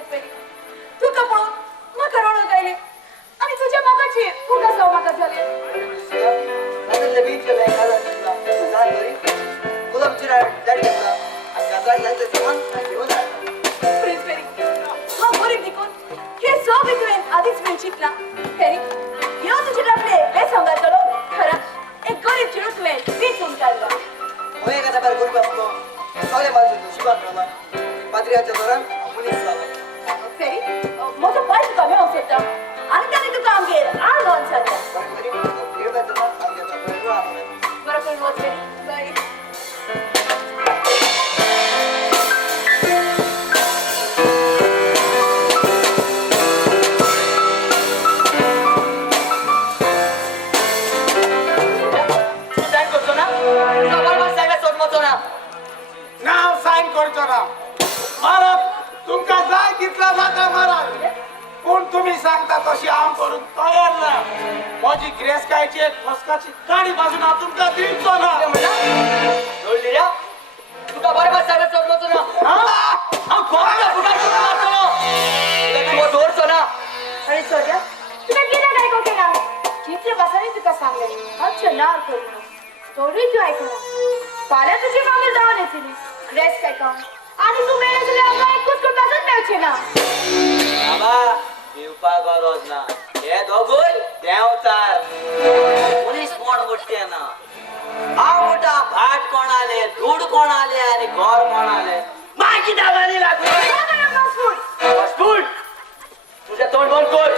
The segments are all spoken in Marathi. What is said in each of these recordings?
पेरी तू का पळून म्हाका रडू गायले आणि तुझ्या मागाची फुगा जाऊ म्हाका झाले नादले बीच ला एखादा दिसला घरी गुलाबची डाळ घेतला आणि गागाळ झालं जेवण घेऊन आला प्लीज पेरी हा गरीब निकोन हे सब तुवें आधीच वेळचितला पेरी यो तुझे आपले हे सांगायचो खरा एक गरीब चिडू तुवें वेचून काढला होय का बार गरीब असतो सगळे बाजू शिवात राहला पात्र्याच्या दरान मुलीच झाला पेरी माझं पाय तुका मेळोंक सोदता आनी ताणें तुका आमगेर आड घालून सांगता गरीब देवदाच्या दरान सांगता बरं करून वच पेरी बाय तुम्ही सांगता तशी आम करून तयार ना माझी ग्रेस कायची एक फसकाची गाडी बाजून तुमका दिलतो ना जोडली रे तुका बरोबर सांगत सोडलो ना हा कोणा फुटाय तुला दोरतो ना आणि सोड्या तुला केला काय को केला चित्र बसाने तुका सांगले अच्छा नार करू थोडी तू ऐकू पाल्या तुझी मागे जाऊन येते ड्रेस काय का आणि तू मेले तुला आम्हाला एकूच कुठाच मिळचे ना बाबा दिवपा गरज ना हे दोघोय देवतार पुलिस मोड मोठे ना हा मोठा भाट कोण आले दूध कोण आले आणि घर कोण आले मागी दागानी लागली पासपोर्ट तुझ्या तोंड बंद कर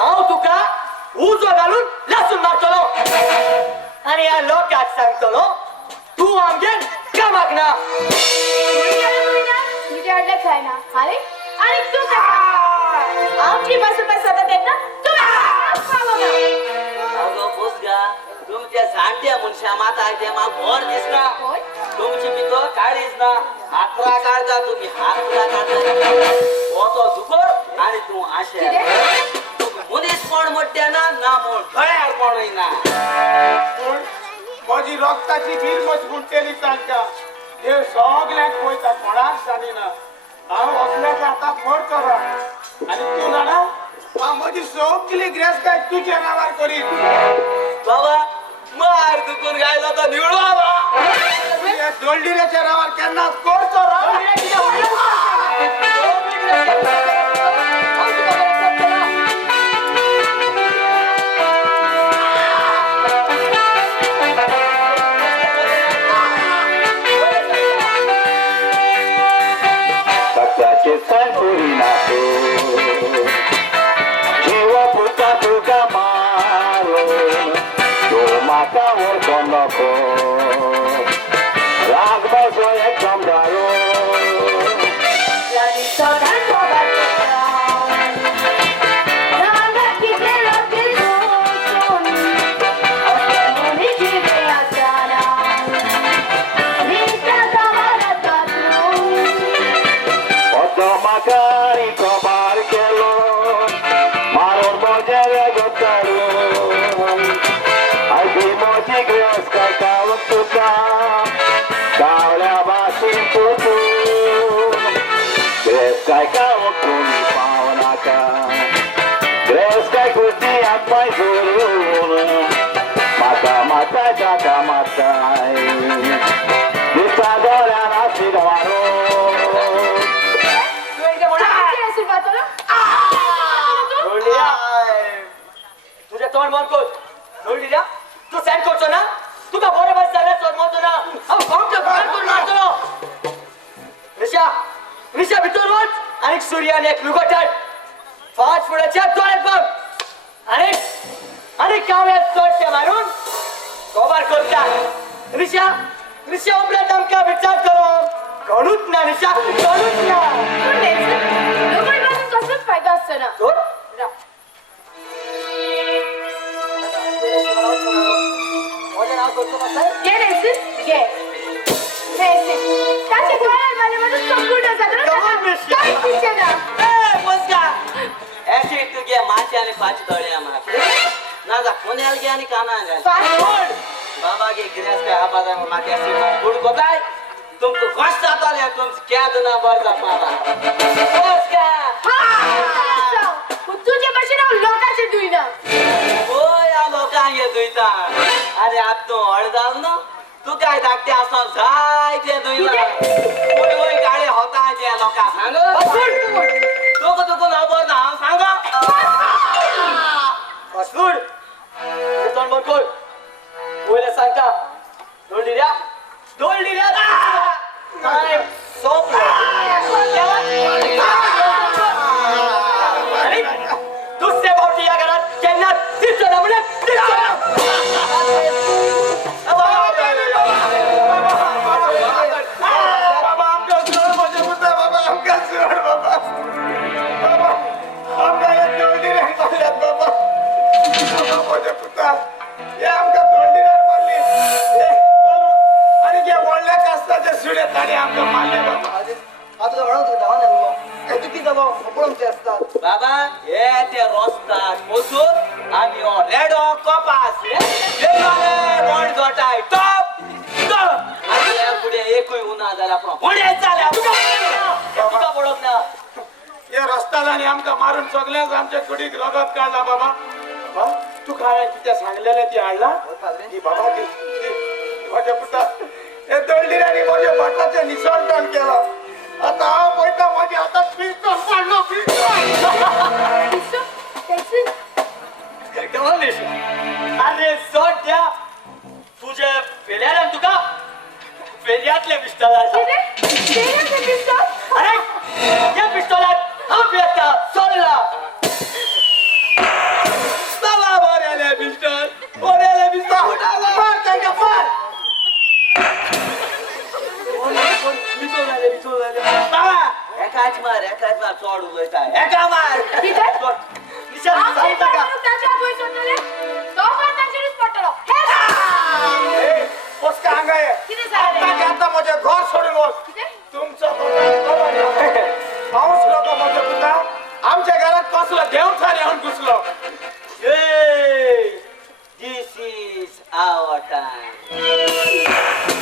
हाव तुका उजो घालून लसूण मारतलो आणि या लोकांक सांगतलो तू आमगे कामाक ना अडलं काय ना अरे आणि तू आमची बस आता देत ना तू अगं पोसगा तुमच्या जाणत्या मनशा माता आहे मा घर दिसना तुमची पितो काळीच ना हातरा काढता तुम्ही हातरा काढता होतो दुकोर आणि तू आशे मुनीस कोण मोठ्या ना ना मोठ गळ्यार कोण ना माझी रक्ताची बील मजबूत केली तांच्या हे सगळ्यांक पळयता कोणाक जाणिना हांव असल्याक आता फोड करा आणि तू जाणा हांव म्हजी सगळी ग्रेस काय तुझ्या नावार करीन बाबा मार दुखून गायला तर निवडू या दोलडीऱ्याच्या नावार केन्ना करतो तुझ्या तोंड बंद कर जोडली रे तू सेंड करतो ना तुका बरोबर सगळ्यात सोडमवतो ना हांव कोणत्या बाहेर करून मारतलो निशा भितर वच आणि सूर्याने एक लुगोटाड फास्ट फुडाच्या तोंडात बघ आणि कावळ्यात चोटच्या मारून गोबार करता निशा उपरांत आमकां विचार करो घडूच ना निशा घडूच ना कसलोच फायदा असतो ना माझं नाव करतो कसं घे रेसिन घे ताचे डोळ्यात मला म्हणून संपूर्ण ऐसी तुझे माचे आणि पाच डोळे आम्हाला ना जा कोणाला घे आणि काना घाल बाबा के गिरास का आवाज आहे माते असे गुड कोताय तुमको गोष्ट जाताले तुमचं कॅद ना बर जापाला बस का तुझे भाषेन लोकांचे दुईना ओय आ लोकांगे दुईता अरे आज तू हळदाल ना तू काय धाकटे असं जाय ते दुईला ओय ओय गाडी होता जे लोका सांग तो को नाव बर ना सांग बसूड तोंड बर कोण ओयला सांगता डोलडिऱ्या काय सोप अरे दुसरे भावटी या घरात केन्ना तिचं ना म्हणे बाबा आमका सोड माझ्या पुता बाबा आमका सोड बाबा बाबा आमका एक तोंडी रे मारल्यात बाबा बाबा माझ्या पुता हे आमका तोंडी रे मारली हे बोलू आणि जे वळल्या कास्ताचे सुडे ताडी आमका मारले बाबा आता वळवतो धावा नाही चुकी जालो पळून ते असतात बाबा हे ते रस्तात पोसून आम्ही रेड कपास बॉन्ड जोटाय टॉप आणि या पुढे एकही उन्हा झाला पण होणे चाल्या तुका पडत ना हे रस्ता आणि आमका मारून सगळ्याच आमच्या कुडीक रगत काढला बाबा बाबा तू काय किती सांगलेले ती आणला ती बाबा ती माझ्या पुता हे तोंडी रे माझ्या भटाचे निसर्टन केलं आता पळता माझ्या हातात पिस्तॉल पडलो अरे सोड द्या तुझे फेल्याला तुका फेल्यातले पिस्तॉल अरे या पिस्तॉलात हा बेटा सोडला बाबा बोऱ्याले पिस्तॉल मार त्यांना मार बाबा एकाच मार चोड उलयता एका मार निशाण सांगता का पोचका अंगाय आता माझे घर सोडून तुमचं पाऊस लोक माझे पुता आमच्या घरात कसलं देवठाण येऊन घुसलो This is our time.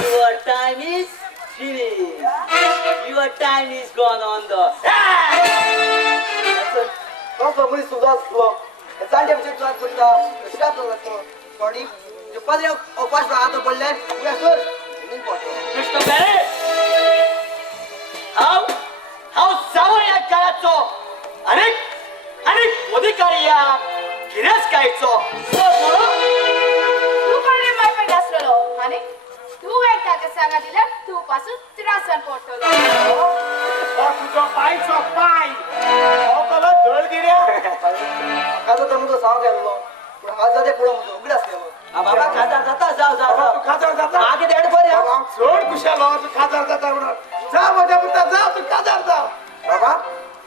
Your time is finished. Your time is gone on the. कसं मुली सुद्धा असलो चांडे म्हणजे तुला करता शात लागतो सॉरी जे पदरे उपास आता पडले उद्या सर Mr. Berry, how जावं या काळाचो अनेक अधिकारी या गिरेस कायचो तू पासून त्रासन पडतलो तुझं पायचं पाय दळगिऱ्या आता तर मुलं सांग गेलो पण आज जाते पुढं मुलं उघडाच गेलो बाबा खाजार जाता जाऊ तू खाजार जाता मागे देड पर बाबा सोड कुशाला तू खाजार जाता म्हणून जा माझ्या पुता जा तू खाजार जा बाबा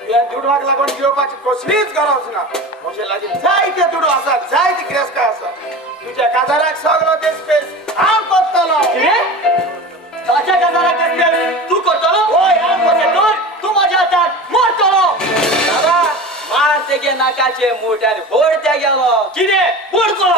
या दुड वाग लागून जेवपाची कोशिश करावच ना म्हणजे लागेल जाय ते दुडू असा जाय ती ग्रेस काय असा तुझ्या खाजाराक सगळं ते स्पेस आम करतलो ताच्या गजाला करते तू करतलो होय आम करतलो तू माझ्या हातात मारतलो बाबा मार ते गे नाकाचे मूठ आणि फोड त्या गेलो किरे फोडतो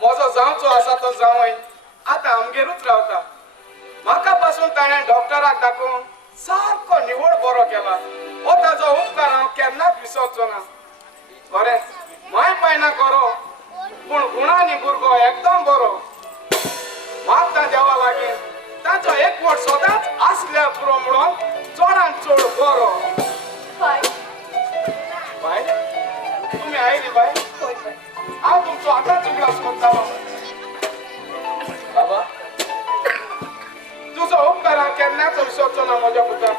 माझो जावचो आसा तो जावय आता आमगेरूच रावता म्हाका पासून ताणें डॉक्टराक दाखोवन सारको निवड बरो केला हो ताजो उपकार हांव केन्नाच विसरचो ना बरें माय पायना करो पूण गुणांनी भुरगो एकदम बरो मागता देवा लागीं ताचो एकवट सदांच आसल्या पुरो म्हणून चडांत चड बरो बाय तुमी आयली बाय हांव तुमचो आतांच उगडास करतालो बाबा तुजो उपकार हांव केन्नाच विसरचो ना म्हज्या पुता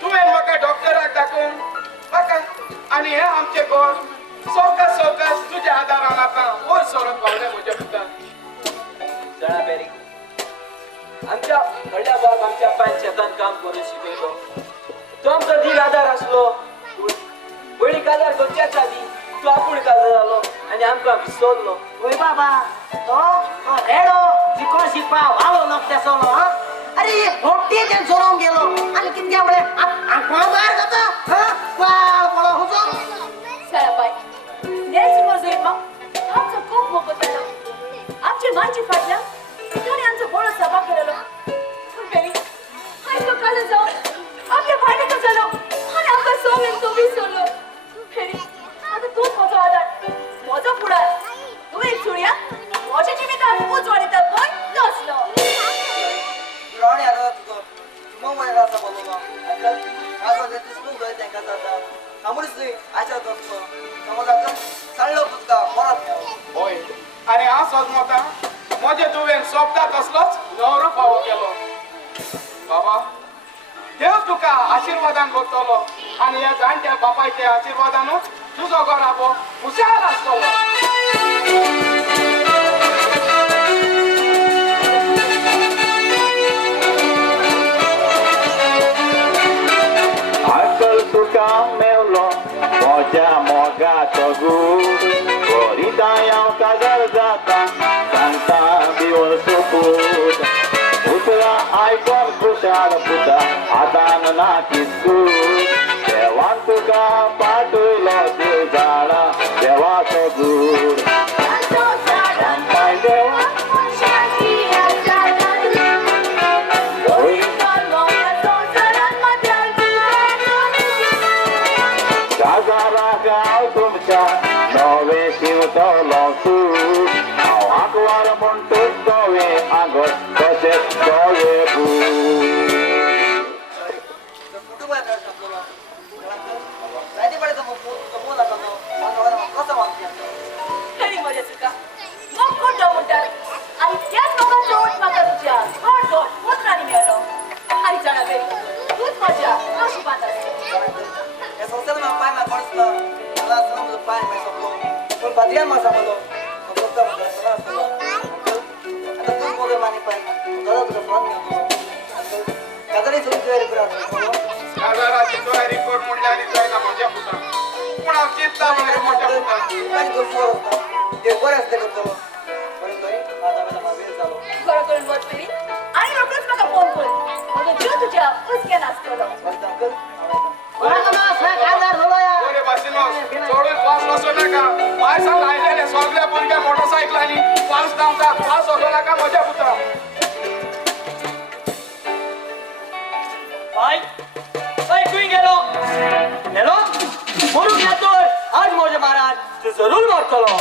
तुवें म्हाका डॉक्टराक दाखोवन म्हाका आनी हें आमचें घर सवकास तुज्या आदारान आतां वयर सरत पावलें म्हज्या पुता जळा बेरी आमच्या व्हडल्या बाब आमच्या पांच शेतान काम करून शिकयलो तो आमचो दीर आदार आसलो वळी काजार खंयच्याच आदी तो आपूण काजार जालो आनी आमकां विसरलो ओय बाबा तो रेडो चिकोन शिकपा वालो लोक तेसलो हा अरे अरे मोठी ते सोडून गेलो आणि किती आपले बाहेर जाता मला होतो साळाबाई न्यायची मजुरी मग आमचं खूप मोफत झालं आमची माहिती फाटल्या त्याने आमचं बोळ सभा केलेलं बेरी हाय तो काल जाऊ आपल्या भाईने झालो आणि आमका सोमेन तुम्ही सोडलो बेरी आता तूच माझा आधार माझा पुढार तू एक चुडिया माझ्या जीवितात उजवाडीतात पण नसलो राणी आता तुझं मग मला असं बोललो अंकल आज वाजता स्कूल जायचं आहे का आता थांबूनच नाही आशा करतो समज अंकल चाललो तुझा मनात होय आणि हा सजमता माझे तुवेन सोबतात असलोच गौरव फावो केलो बाबा देव तुका आशीर्वादान करतलो आणि या जाणट्या बापायच्या आशीर्वादान तुझो घराबो खुशाल आसतलो Akal tuka mevlo, moja moga togur. Gorida yang kagar jata, santa biol suput. Putra aikon kushar puta, adan na kisut. Dewan tuka patulo dilgala, dewa togur. Sampai dewa. Gazara kau tumcha, nove siuto losu. Au akwar muntuk dove agos koset dove bu. कुटुंबात बोला राहते पडे बोला कसं वाटतं खरी मजा सुका मग कोणता मोठा आणि त्याच लोकांचा ओठ मागा तुझ्या गोड गोड पुत्राने मिळालो आणि जाणा बेरी तूच माझ्या आशीर्वाद असते या संस्थेला पाय मा कोणसला मला समज पाय मा सपलो पण बदल्या मा समलो फक्त मला असतो आता तू बोले माने पाय दादा तुझा फोन नाही कदरी सुरू तयारी करा बाजाराची तयारी कर म्हणल्यारी जायना माझ्या पुता पण चिंता वगैरे मोठ्या पुता काही गोष्टी होतात ते बरे असते करतो परंतु आता मला वेळ झालो खरं करून बस बेरी आणि रोखच मला फोन कर म्हणजे जीव तुझ्या उचक्या नाचतो अंकल ओरे बासिनो सोडून पास बसू नका पाय सांग आयलेले सगळ्या मुलग्या मोटरसायकलांनी पास धावतात पास होतो नका माझ्या पुता भाई भाई क्यों गेलो गेलो मरू क्या तो आज मुझे महाराज तू जरूर मरतो लो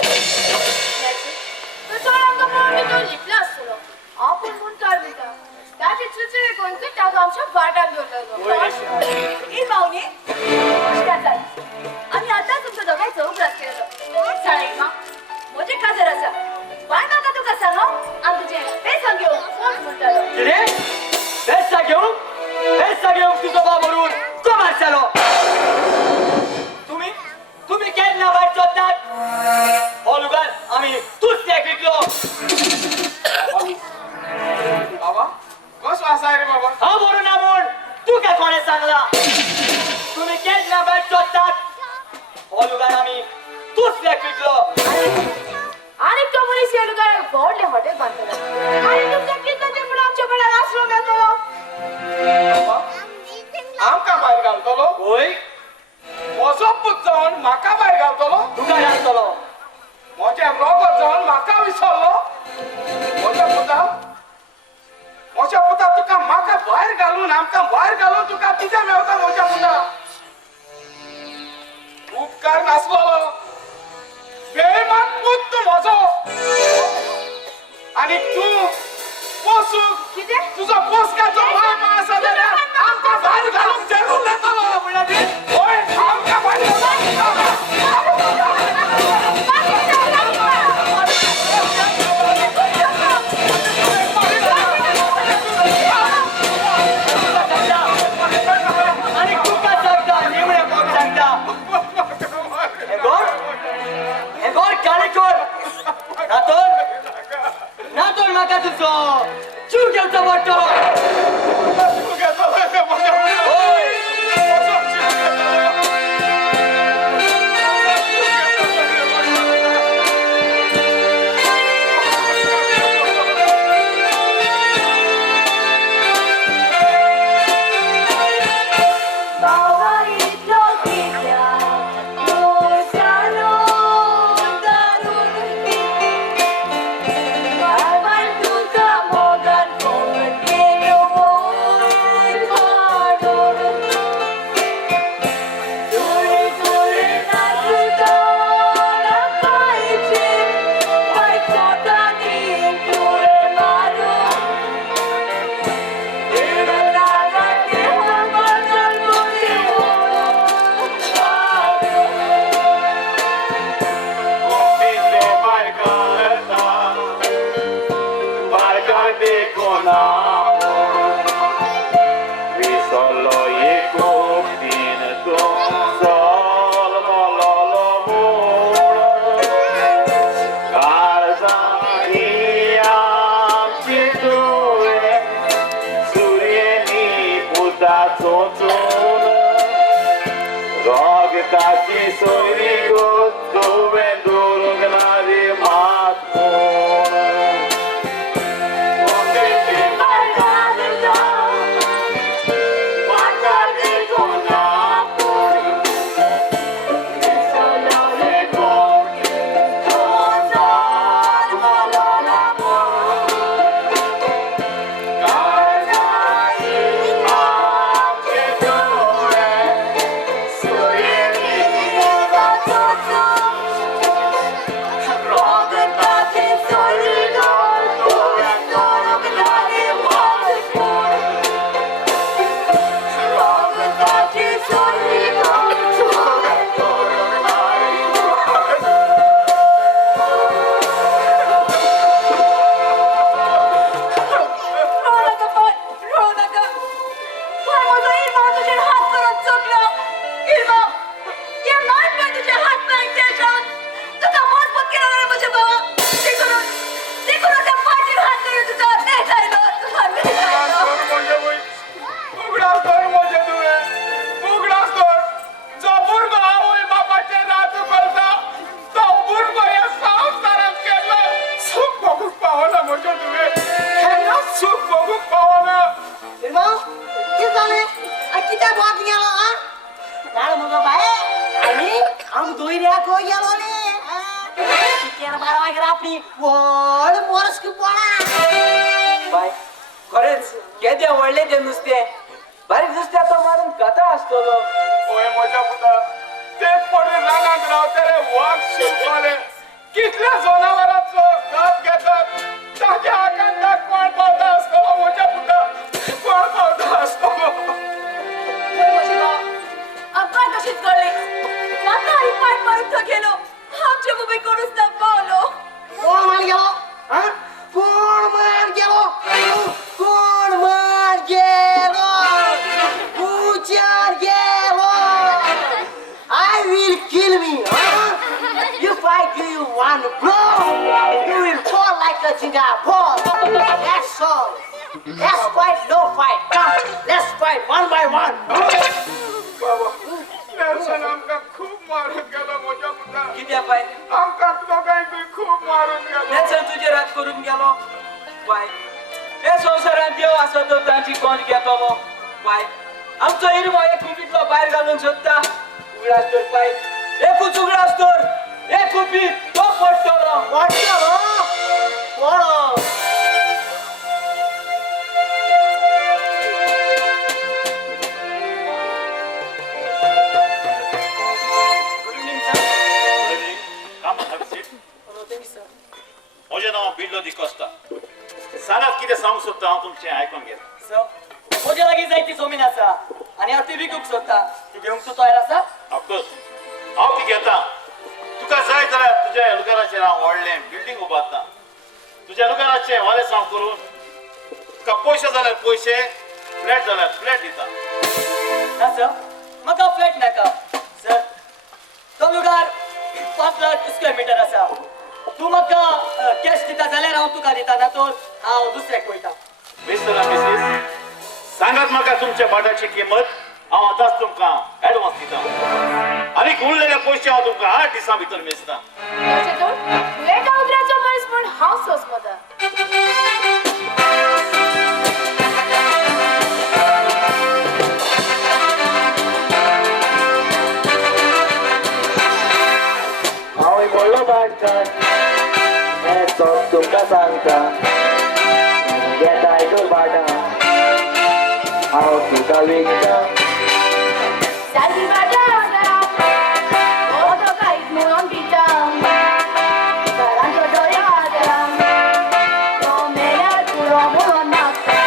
तो चोरांका म्हणून मी तो लिपला असतो आपण म्हणून कार बिटा त्याचे चिचे कोणते टाक आमच्या वाटात बोलतो ही पाहुणे काय झाली आणि आता तुमचं दोघांचं उघडत केलं चालेल ना मोठे खाजर असा वाय नका तू कसा ना आणि तुझे पैसा घेऊन कोण म्हणतात रे पैसा घेऊन तुझा बा मरून तो मारसालो तुम्ही काय ना वाट चोतात हो लुगार आम्ही तूच त्या विकलो बाबा कस वासाय रे बाबा हा बोलू ना बोल तू काय कोणे सांगला तुम्ही काय ना वाट चोतात हो लुगार आम्ही तूच त्या विकलो आणि कम्युनिस्ट या लोकांना बोर्डले हॉटेल बांधलं आणि तुमच्या किती पण आमच्याकडे आश्रम येतो बाबा आमका बाहेर घालतलो होय म्हजो पूत जावन म्हाका भायर घालतलो तू काय आणतलो म्हजे रोगो जावन म्हाका विसरलो म्हज्या पुता तुका म्हाका भायर घालून आमकां भायर घालून तुका कितें मेवता म्हज्या पुता उपकार नासलो बेमान पूत तूं म्हजो आनी तूं पोसूक कितें तुजो पोसकाचो बाप आसा जाल्यार आमकां भायर घालूंक जरूर येतलो होय आमकां भायर आणि तू काय सांगता निमणे कोण सांगता हे गोड काळे कोण नातोर म्हाका तुजो चूक घेवचो पडटलो तुका na vi solo ye koptin to sol mololo mul kaza iam chitue suryeni puta totun rog kachi soiri gotto vendurgnari matmun बाय खरेंच केदे व्हडले ते नुस्ते बारीक नुस्ते तो मारून कथा असतलो ओय माझ्या पुता तेच पडे रानात रावते रे वाघ शिवपाले कितल्या जनावरांचो घात घेतात ताच्या आकांताक कोण पावता असतो माझ्या पुता कोण पावता असतो अब्बा कशीच कळले आता आई पाठ मारून तो गेलो आमचे मुंबई करूच ना पावलो कोण मान गेलो हा कोण मान गेलो कोण मान गेलो उचार गेलो I will kill me if I give you one blow you will fall like a jinga ball that's all let's fight no fight come let's fight one by one बाबा नेल्सन आमका खूप मारून गेलो माझ्या पुता कित्या बाय आमका दोघांकूय खूप मारून गेलो नेल्सन तुझे रात करून गेलो बाय हे संवसारात देव असो तो तांची कोण घेतो मो बाय आमचो हिरवो एक कुपीतलो भायर घालूंक सोदता उगडास तर बाय एकूच उगडास तर एक कुपीत तो पडटलो what गेलो कोण म्हजें नांव बिल्लो दी कोस्ता सांगात कितें सांगूंक सोदता हांव तुमचें आयकून घेता म्हज्या लागीं जायती जमीन आसा आनी हांव ती विकूंक सोदता ती घेवंक तूं तयार आसा ऑफकोर्स हांव ती घेता तुका जाय जाल्यार तुज्या लुगाराचेर हांव व्हडलें बिल्डींग उबारता तुज्या लुगाराचें वाले साव करून तुका पयशे जाल्यार पयशे फ्लॅट जाल्यार फ्लॅट दिता ना सर म्हाका फ्लॅट नाका सर तो लुगार 5 लाख स्क्वेअर मीटर आसा तूं म्हाका कॅश दिता जाल्यार हांव तुका दिता ना तर हांव दुसऱ्याक वयता मिस्टर एंड मिसीस सांगात म्हाका तुमच्या भाटाची किंमत हांव आतांच तुमकां एडवान्स दिता आनी उरलेले पयशे हांव तुमकां 8 दिसां भितर मेजता तशें तर तुवें उतराचो मनीस म्हूण हांव सोंसमता हांव एक व्हडलो भाटकार हें सोब तुमकां सांगता घेता आयकून भाटा हांव तुका विकता सारकी वाटा आसा तो कांयच म्हणून दिता घरांचो दोळे आसा तो मेल्यार पुरो म्हणून नाचता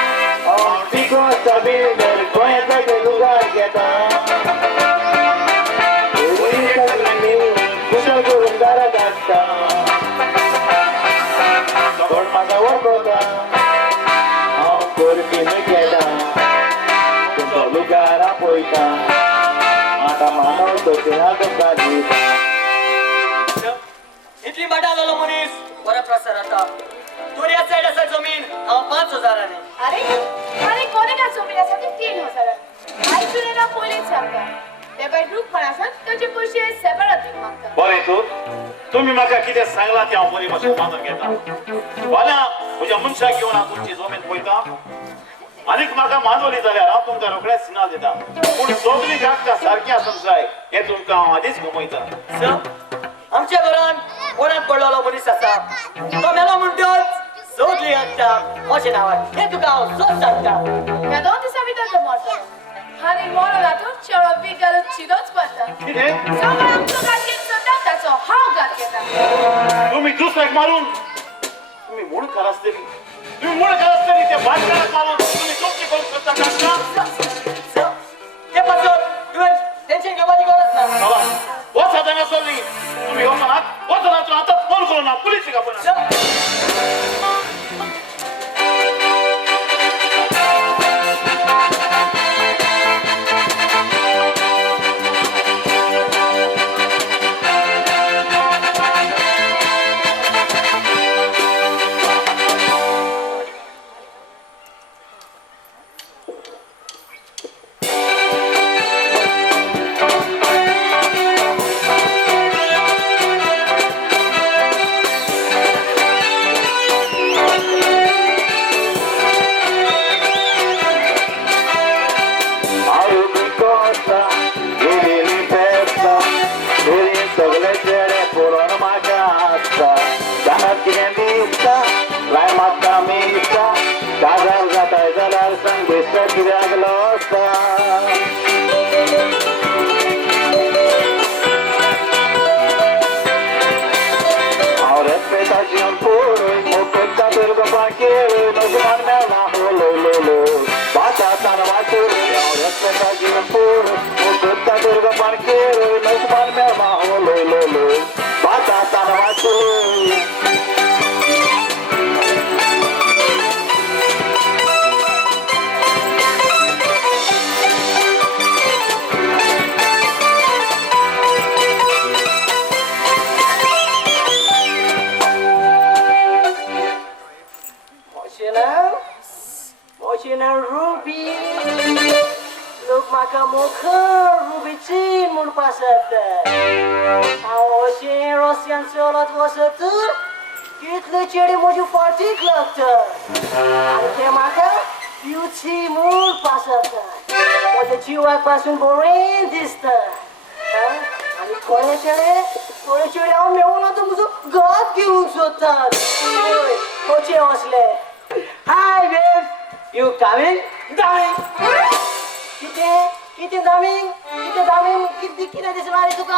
हांव तिको बिल्डर गोंयाचो लुगार घेता कुशल करून दारात हाडटा कोण म्हाका वळखता हांव सगळ्यात गाडी इतली बाटा झालो मनीस बरं प्रसार आता तू या साईड असा जमीन 5,000 अरे अरे कोणी का जमिनीसाठी 3,000 आई तुला पोलीस सांगता ते बेडरूम पण असत त्याचे पैसे सेपरेट मागतात बरें तर तुम्ही म्हाका कितें सांगला तें हांव बरी भाशेन मानून घेता फाल्यां म्हज्या मनशाक घेवन हांव तुमची जमीन पळयता आनीक म्हाका मानवली जाल्यार हांव तुमकां रोखडेच सिग्नल दिता पूण सगळीं कागदां सारकीं आसूंक जाय हें तुमकां हांव आदींच घुमयता आमच्या घरान कोणाक पडलेलो मनीस आसा तो मेलो म्हणटोच सगळी हाडटा अशें नांवान हें तुका हांव सत सांगता या 2 दिसा भितर तो मरतलो आणि मोरो जातो चेवळो वीक घालून चिरोच पडटा कितें समोर आमचो गाडयेक सद्दा ताचो हाव घात घेता तुम्ही दुसऱ्याक मारून तुम्ही मूळ आसतली तुम्ही मूळ आसतली त्या भाटकाराक मारून तुम्ही तुमची करून करता का ते पासून तुवें टेन्शन घेवपाची गरज ना बाबा वच हातांगा सोडली तुम्ही हो मनात वच नाचून आता फोन करून ना पुलिस का पण सगळे चेडे पुरण म्हाका आसता जाणात कितें दिसता लाय मागता मी दिसता काजार जाताय जाल्यार सांग बेश्ट कित्याक लसता हांव रेस्पेटाची पळय मोपेटा दुर्ग पाकेर नजमान मेळना हो लो लो लो बाटा तान वाचूर हांव रेस्पेटाची पळय मोपेटा दुर्ग पाकेर नजमान मेळना हो लो लो लो बाटा तान वाचूर Moshina Ruby Look maka mokha Ruby chin mun pasata Moshin Rosyan solat wasata Kitle chedi moju fatik lagta Anke maka Yuchi mun pasata Moja jiwa pasun boring dista आणि थोडे चेडे हांव मेळून आतां म्हजो घात घेवन सोदतात कोचे असले हाय बेब यू कमिंग डार्लिंग कितें दामींग कितें दिसना रे तुका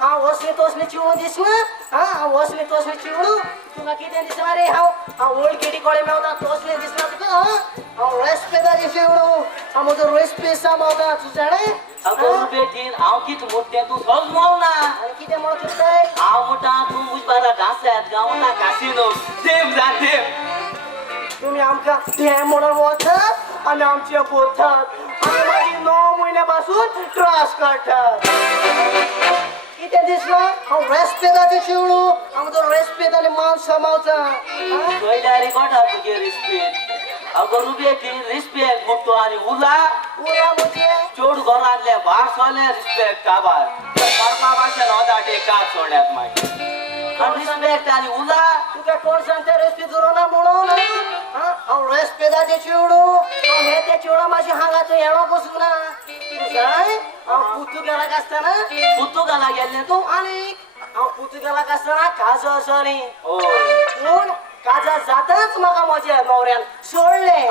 हांव असलें तसलें चिवून दिसना हांव असलें तसलें चिवून तुका कितें दिसना रे हांव ओल्ड केटी कडेन मेवता तसलें दिसना तुका हांव रेस्पेदाची फेवडू हांव म्हजो रेस्पेद सांबाळटा तूं जाणें अगं बेटीन हांव कितें म्हणटें तूं सोग मोल ना आनी कितें म्हणत करताय हांव म्हणटा तूं उजबारा डांसात गावना कासिनो देव जा देव तुम्ही आमकां हें म्हणून वतात आनी आमचे बोलतात आनी मागीर 9 म्हयन्यापासून त्रास काडटात कितें दिसना हांव रेस्पेदाचें शिवणू हांव तो रेस्पेद आनी मान सांबाळता पयल्या रिकॉर्डा तुगे रिस्पेद अगं रुबेटीन रिस्पेक्ट म्हणतो आनी उला म्हणजे चोड घरांतले भार सोले रिस्पेक्ट काबार कर्मा भाशेन होता एकाक सोडल्यात मागीर आनी रिस्पेक्ट आनी उला तुका कोण सांगता रेस्पेद उरोना म्हणून हांव रेस्पेदाचें शिवणू हांव हे त्या चिवणा मातशें हांगा तूं येणो बसूंक ना तूं जाय हांव पुर्तुगालाक आसतना पुर्तुगाला गेल्ले तूं आनी हांव पुर्तुगालाक आसतना काजो असली ओय पूण काजा जाताच म्हाका म्हज्या न्हवऱ्यान सोडलें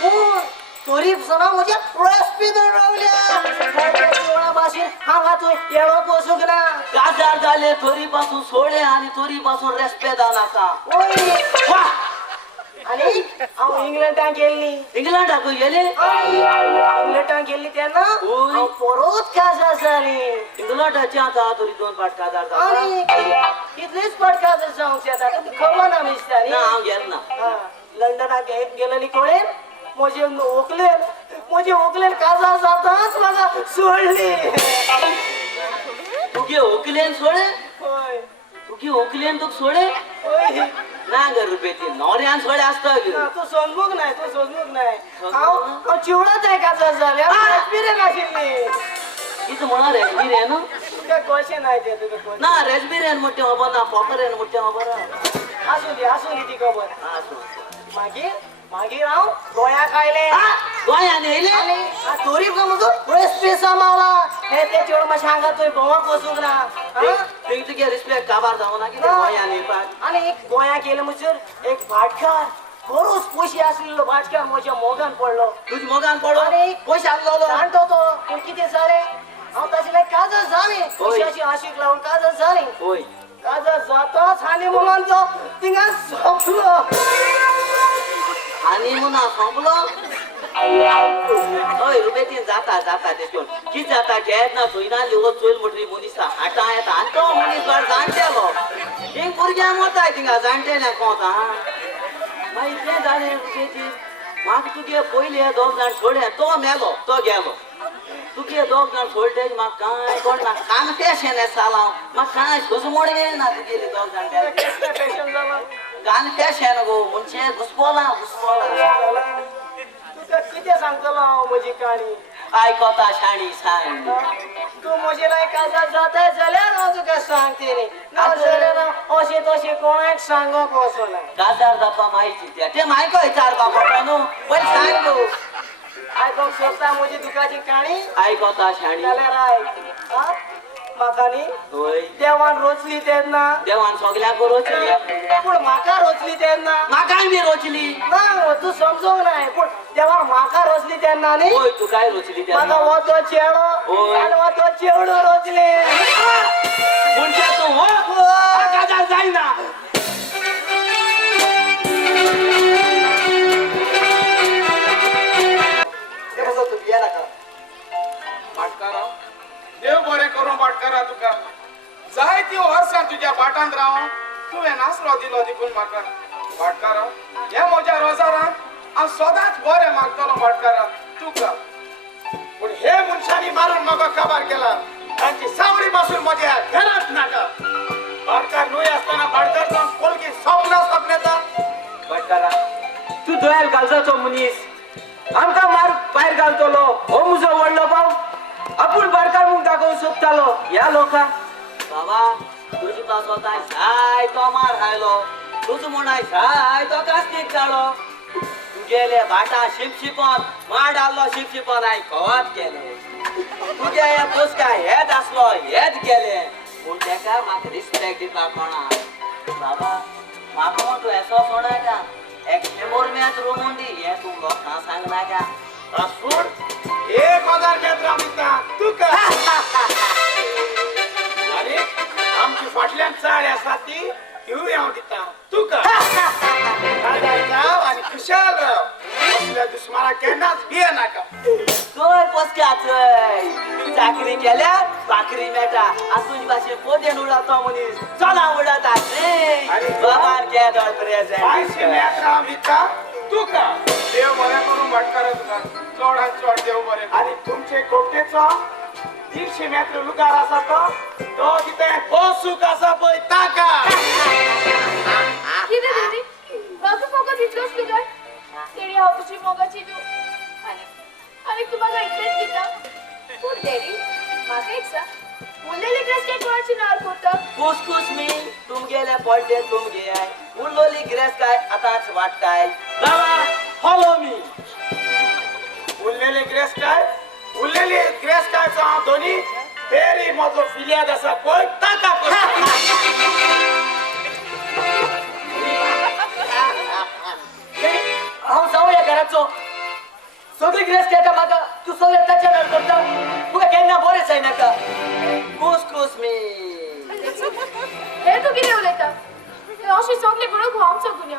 पूण तरी सना म्हज्या रेस्पेदान रावल्या भाशेन हांगा तूं येणो बसूंक ना काजार जाले तोरी पासून सोडले आनी तोरी पासून रेस्पेदान आसा वा आनी हांव इंग्लंडाक गेल्ली इंग्लंडाक गेले इंग्लंडाक गेल्ली तेन्ना हांव परत काजार जाली इंग्लंडाचे आतां तोरी 2 पाट काजार जाता आनी कितलीच पाट काजार जावंक येता खबर ना मिस्तारी ना हांव गेल ना लंडनाक गेलेली कळेन म्हजे व्हंकलेन काजार जाताच म्हाका सोडली उकलेन सोडे होय तुकी उकलेन तुक सोडे होय ना ग रुपेती नवऱ्यान सोडे असता गे ना, तू सोजमूक नाही हांव चिवडत आहे का जाल्या एक्सपिरियन्स आशिल्ली कित म्हणा रेस्बिरियन तुका कशें नाही ते तुका कशें ना रेस्बिरियन मोठे खबर ना पॉपरेन मोठे खबर आसूं दी ती खबर मागीर मागीर हांव गोंयाक आयलें गोंयान येयले आ तोरी का मगो पळय स्पेसा मावला हे ते चेड मातशें हांगा थंय भोंवाक वचूंक ना थिंग तुगे रिस्पेक्ट काबार जावं ना कितें गोंयान येवपाक आनी एक गोंयाक येयलो म्हणसर एक भाटकार बरोच पयशे आसलेलो भाटकार म्हज्या मोगान पडलो तुझ मोगान पडो आनी पयशे आसलो जाणटो तो पूण कितें जालें हांव ताचे काजळ जालें पयशाची आशीक लागून काजळ जालें होय काजळ जाताच आनी म्हणून तो थिंगा सोंपलो आनी मुना संपलो हय रुपेतीन जाता तेशकोन कित जाता खेळत ना सोयना लिवो चोयल म्हटली मनीसा हाटा येता आनी तो मनीस बार जाणटेलो हिंग भुरग्यां वताय थिंगा जाणटेल्या कोता मागीर तें जालें रुपेतीन म्हाका तुगे पयले दोग जाण सोडे तो मेलो तो गेलो तुगे दोग जाण सोडटे म्हाका कांय कोणना कानटे शेने सालाव म्हाका कांय सुज मोडगे ना तुगेले दोग जाण गेले कसलें टेन्शन जालां कानटे शेन गो म्हणजे घुसपोला तुका कितें सांगतलो हांव म्हजी काणी आयकोता शाणी सांग तूं म्हजे लायक काजळ जाताय जाल्यार हांव तुका सांगते न्ही ना जाल्यार हांव अशें तशें कोणाक सांगोक वचना काजार जापा म्हायती त्या ते म्हायको विचारपा पडटा न्हू पयली सांग गो आयकोंक सोदता म्हजी दुखाची काणी आयकोता शाणी जाल्यार आयक आ? म्हाका न्ही होय देवान रोचली तेन्ना देवान सगल्याक रोचली पूण म्हाका रोचली तेन्ना म्हाकाय बी रोचली ना तूं समजोंक नाय पूण देवान म्हाका रोचली तेन्ना न्ही होय तू काय रोचली त्या म्हाका हो तो चेडो होय. आनी हो तो चेवडो रोचले म्हणजे तू हो काजार जायना ते कसं तू बिया नाका भाटकारा देव बरें करूं भाटकारा तुका जाय ती वर्सां तुज्या बाटांत रावूं तुवें नासलो दिलो देखून म्हाका भाटकारा हे म्हज्या रोजारान हांव सदांच बरें मागतलो भाटकारा तुका पूण हे मनशांनी मारून म्हाका काबार केला तांची सावळी पासून म्हज्या घरांत नाका भाटकार न्हय आसतना भाटकार जावन कोलगी सपन येता भाटकारा तू दोयाल घालचो मनीस आमकां मार भायर घालतलो हो म्हजो व्हडलो भाव आपूण भाटकार म्हूण दाखोवन सोदतालो ह्या लोकां बाबा तुजी पास होता जाय तो मार खायलो तुझ म्हणाय जाय तो कास्तीक जालो तुगेले भाटा शिपशिपन माड आल्लो शिपशिपन हांवें कवात केले तुगे हे पोसका हेच आसलो हेच गेले पूण तेका म्हाका रिस्पेक्ट दिवपाक कोणा बाबा म्हाका म्हण तूं एसो सोडा एक शेंबोर मॅच रोमून दी हे तूं लोकांक सांगना का पासपोर्ट 1000 घेतला दिता तुका आनी आमची फाटल्यान चाळ आसा ती तिवूय हांव दिता तुका आदार जाव आनी खुशाल राव असल्या दुस्मानाक केन्नाच भिये नाका चोय पोसक्या चोय चाकरी केल्यार भाकरी मेळटा आनी तुजे भाशेन पोदेन उडता मनीस चला उडता रे बाबान केदोळ पायशे प्रेझेंट मेळत राव दिता तुका देव बरें करून भाटकारा तुका चडांत चड देव बरें आनी तुमचे कोट्टेचो 150 मेत्र लुगार आसा तो कितें पोसूक आसा पळय ताका किती दीदी बाकी फोकस इतलोच तुझ्या तेडी हांव तुजी मोगाची न्हू आनी तू म्हाका इतलेंच दिता पूण तेडी म्हाका एक सांग उरलेली ड्रेस केक कोणाची नार करता कुसकुस मी तुमगेले पडले तुमगे आय उरलोली ग्रेस काय आतांच वाटताय बाबा फॉलो मी उरलेले ग्रेस कायचो हांव दोनी फेरी म्हजो फिलियाद आसा पळय ताका हांव जावं ह्या घराचो सगळी ग्रेस खेळटा म्हाका तूं सगळे ताच्या नार करता तुका केन्ना बरें जायनाका कुसकुस मी हे तू कितें उलयता अशी सगळे करून आमचो गुन्या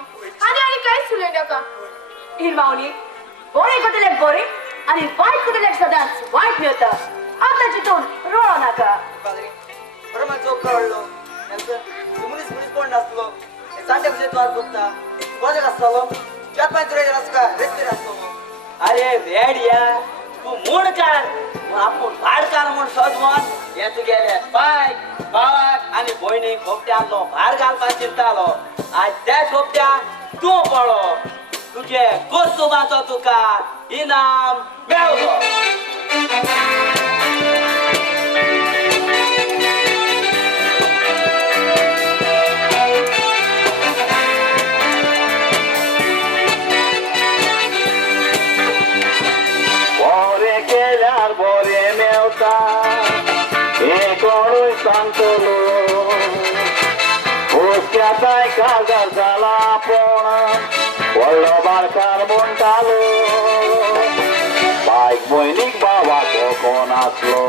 आनी कांयच उलयनाका हिरमावणी बरे कोतेल्याक बरे आणि वायट कोतेल्याक सदांच वायट मेळटा आतां चितून रोळो नाका बरो म्हाका जोक कळलो तूं मनीस कोण नासलो सांडे भशेन तुवार कोत्ता कोणाक आसतलो त्यात मागीर तुरे आसका रेस्पेर आसतलो अरे वेड्या तू मूड काढ आपूण भाडकार म्हूण सजवून हे तुगेले बाय भाव भयणीक खोपट्यांतलो भायर घालपाक चिंतालो आज त्या खोपट्याक तूं पळो तुजे गोरचुबाचो तुका इनाम मेळलो बरे केल्यार बरे मेवता हे कोणूय सांगतलो हुस्क्याचाय काजार जाला पण व्हडलो बारकार म्हणटालो बायक भयणीक बाबाक कोण आसलो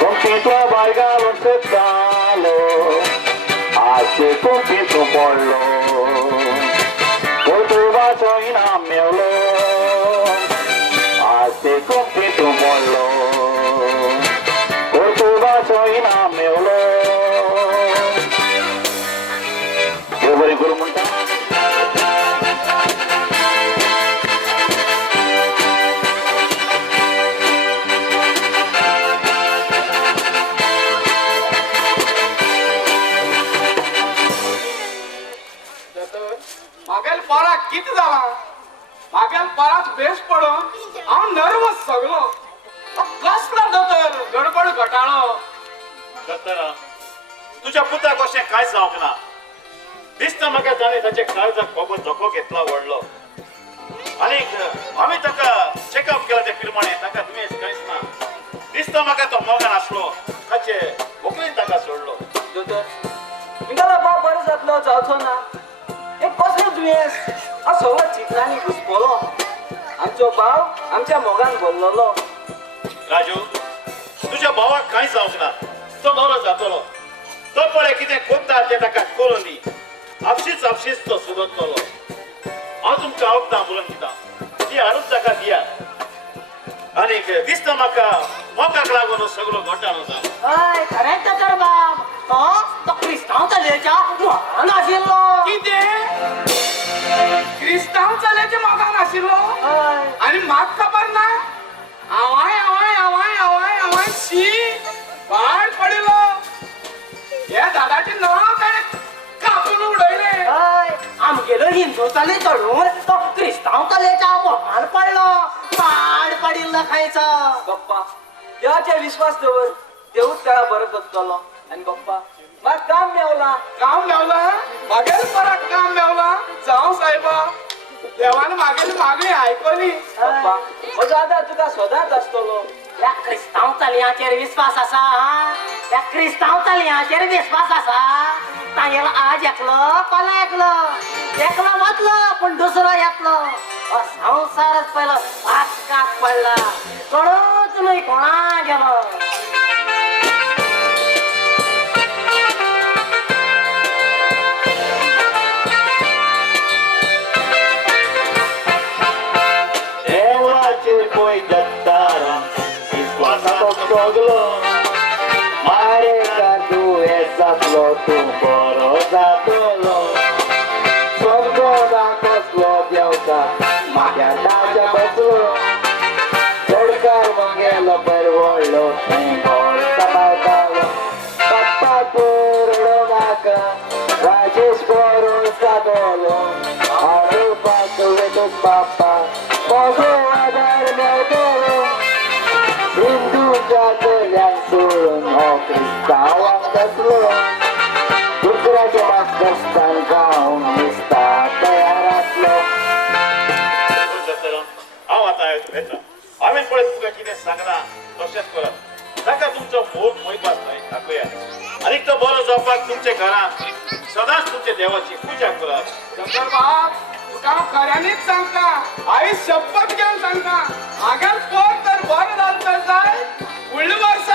कुंपीतलो बाय घालून सोदतालो आज ते कुंपीतूं पडलो गोरचुबाचो इनाम मेवलो आज ते कुंपीतूं पडलो गोरचुबाचो इनाम मेवलो देव बरें करूं म्हणटा मागेल पराक कितें जाला मागेल पराक बेस पडून हांव नर्वस सगलो कसलो दोतोर गडबड घोटाळो दोतोरा तुज्या पुताक अशें कांयच जावंक ना दिसता म्हाका ताणें ताचे काळजाक खूब धोको घेतला व्हडलो आनीक आमी ताका चॅकअप केला ते प्रमाणे ताका दुयेंस कांयच ना दिसता म्हाका तो मोगान आसलो ताचे व्हंकलेन ताका सोडलो दोतोर तुमकां बाप बरो जातलो जावचो ना एक कसलो दुयेंस हांव सगळो चित्रांनी घुसपलो आमचो भाव आमच्या मोगान बोल्लोलो राजू तुज्या भावाक कांयच जावंक ना तो बरो जातलो तो पळय कितें कोत्ता तें ताका करून दी आपशीच तो सुदरतलो हांव तुमकां आवडटा म्हणून दिता ती हाडून ताका दियात आनीक दिसता म्हाका मोगाक लागून हो सगळो घोटाळो जालो हय खरेंच तर बाप तो क्रिस्तांव चलयेच्या मोगान आशिल्लो कितें क्रिस्तांव चल्याचे मोगान आशिल्लो हय आनी म्हाका खबर ना आवाय शी भायर पडिलो हे दादाचें नांव काय कापून उडयले हय आमगेलो हिंदू चली चढून तो क्रिस्तांव चलयेच्या मोगान पडलो पाड पडिल्लो खायचो गप्पा देवाचेर विश्वास दवर देवूच त्याला बरो करतलो आनी गप्पा म्हाका काम मेवला मागेल पराक काम मेवला जावं सायबा देवान मागेली मागणी आयकली गप्पा म्हजो आदार तुका सदांच आसतलो या क्रिस्तांव चलयांचेर विश्वास आसा या क्रिस्तांव चलयांचेर विश्वास आसा तांगेलो आज एकलो फाल्यां एकलो वतलो पूण दुसरो येतलो हो संवसारच पयलो भाटकाक पडला कळूच न्हय कोणा गेलो देवाचेर पळय दत्तारा विश्वासाचो सोगलो मारे का दुयेंस जातलो तूं बरो जातलो सोगलो ना कसलो देवता म्हाज्या दाच्या बसलो चडकार मागेलो बरो व्हडलो थंय घर सांबाळटालो बाप्पा रडो नाका राजेश बरो जातलो हाडोवपाक वेतून बाप्पा म्हजो आदार मेळटलो हिंदूच्या चलयांक सोडून हो क्रिस्तांवाक बसलो दुसऱ्याच्या मास्कस्तान गावून दिसता तयार आसलो हांव आतां येता हांवें पळय तुका कितें सांगना तशेंच करप ताका तुमचो मोग मोयपास न्हय दाखया आनीक तो बरो जावपाक तुमच्या घरांत सदांच तुमच्या देवाची पुजा करप शंकर बाब तुका हांव खऱ्यांनीच सांगता हांवें शपथ घेवन सांगता मागेल पोट तर बरो जातलो जाय फुडल्या वर्सा